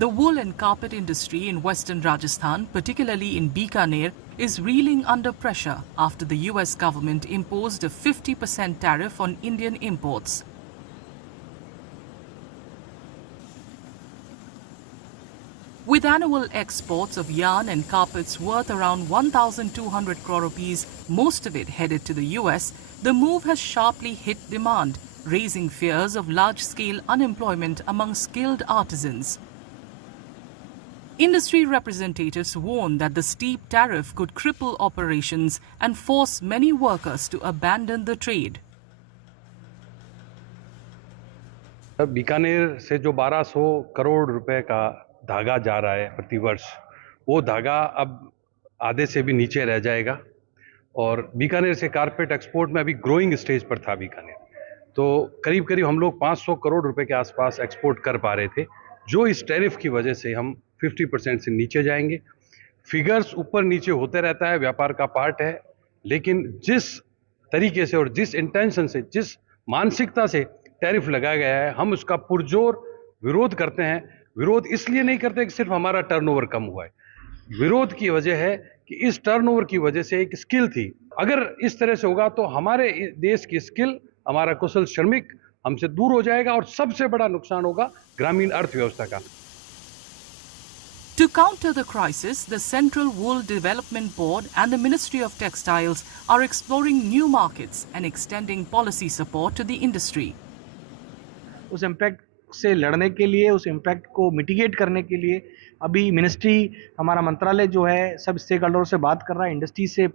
The wool and carpet industry in western Rajasthan, particularly in Bikaner, is reeling under pressure after the US government imposed a 50% tariff on Indian imports. With annual exports of yarn and carpets worth around 1,200 crore rupees, most of it headed to the US, the move has sharply hit demand, raising fears of large-scale unemployment among skilled artisans. Industry representatives warn that the steep tariff could cripple operations and force many workers to abandon the trade. Bikaner से जो 1200 करोड़ रुपए का धागा जा रहा है प्रतिवर्ष, वो धागा अब आधे से भी नीचे रह जाएगा और बीकानेर से कारपेट एक्सपोर्ट में अभी ग्रोइंग स्टेज पर था बीकानेर, तो करीब करीब हम लोग 500 करोड़ रुपए के आसपास एक्सपोर्ट कर पा रहे थे, जो इस टैरिफ की वजह से हम 50% से नीचे जाएंगे। फिगर्स ऊपर नीचे होते रहता है, व्यापार का पार्ट है, लेकिन जिस तरीके से और जिस इंटेंशन से, जिस मानसिकता से टैरिफ लगाया गया है, हम उसका पुरजोर विरोध करते हैं। विरोध इसलिए नहीं करते कि सिर्फ हमारा टर्नओवर कम हुआ है, विरोध की वजह है कि इस टर्नओवर की वजह से एक स्किल थी, अगर इस तरह से होगा तो हमारे देश की स्किल, हमारा कुशल श्रमिक हमसे दूर हो जाएगा और सबसे बड़ा नुकसान होगा ग्रामीण अर्थव्यवस्था का। To counter the crisis, the Central Wool Development Board and the Ministry of Textiles are exploring new markets and extending policy support to the industry. उस इम्पैक्ट से लड़ने के लिए, उस इम्पैक्ट को मिटिगेट करने के लिए अभी मिनिस्ट्री, हमारा मंत्रालय जो है सब स्टेक होल्डरों से बात कर रहा है, इंडस्ट्री से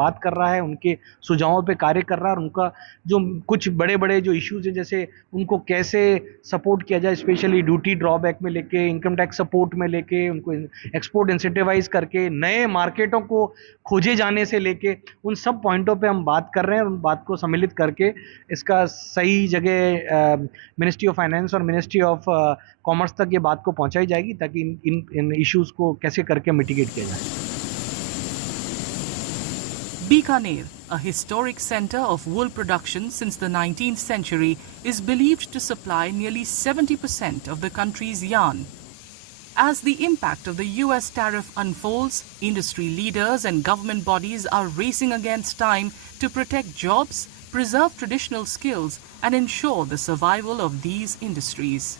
बात कर रहा है, उनके सुझावों पे कार्य कर रहा है और उनका जो कुछ बड़े बड़े जो इश्यूज हैं, जैसे उनको कैसे सपोर्ट किया जाए, स्पेशली ड्यूटी ड्रॉबैक में लेके, इनकम टैक्स सपोर्ट में लेके, उनको एक्सपोर्ट इंसेंटिवाइज करके, नए मार्केटों को खोजे जाने से लेके, उन सब पॉइंटों पे हम बात कर रहे हैं और उन बात को सम्मिलित करके इसका सही जगह मिनिस्ट्री ऑफ फाइनेंस और मिनिस्ट्री ऑफ कॉमर्स तक ये बात को पहुंचाई जाएगी ताकि इन इश्यूज को कैसे करके मिटिगेट किया जाए। Bikaner, a historic center of wool production since the 19th century, is believed to supply nearly 70% of the country's yarn. As the impact of the US tariff unfolds, industry leaders and government bodies are racing against time to protect jobs, preserve traditional skills, and ensure the survival of these industries.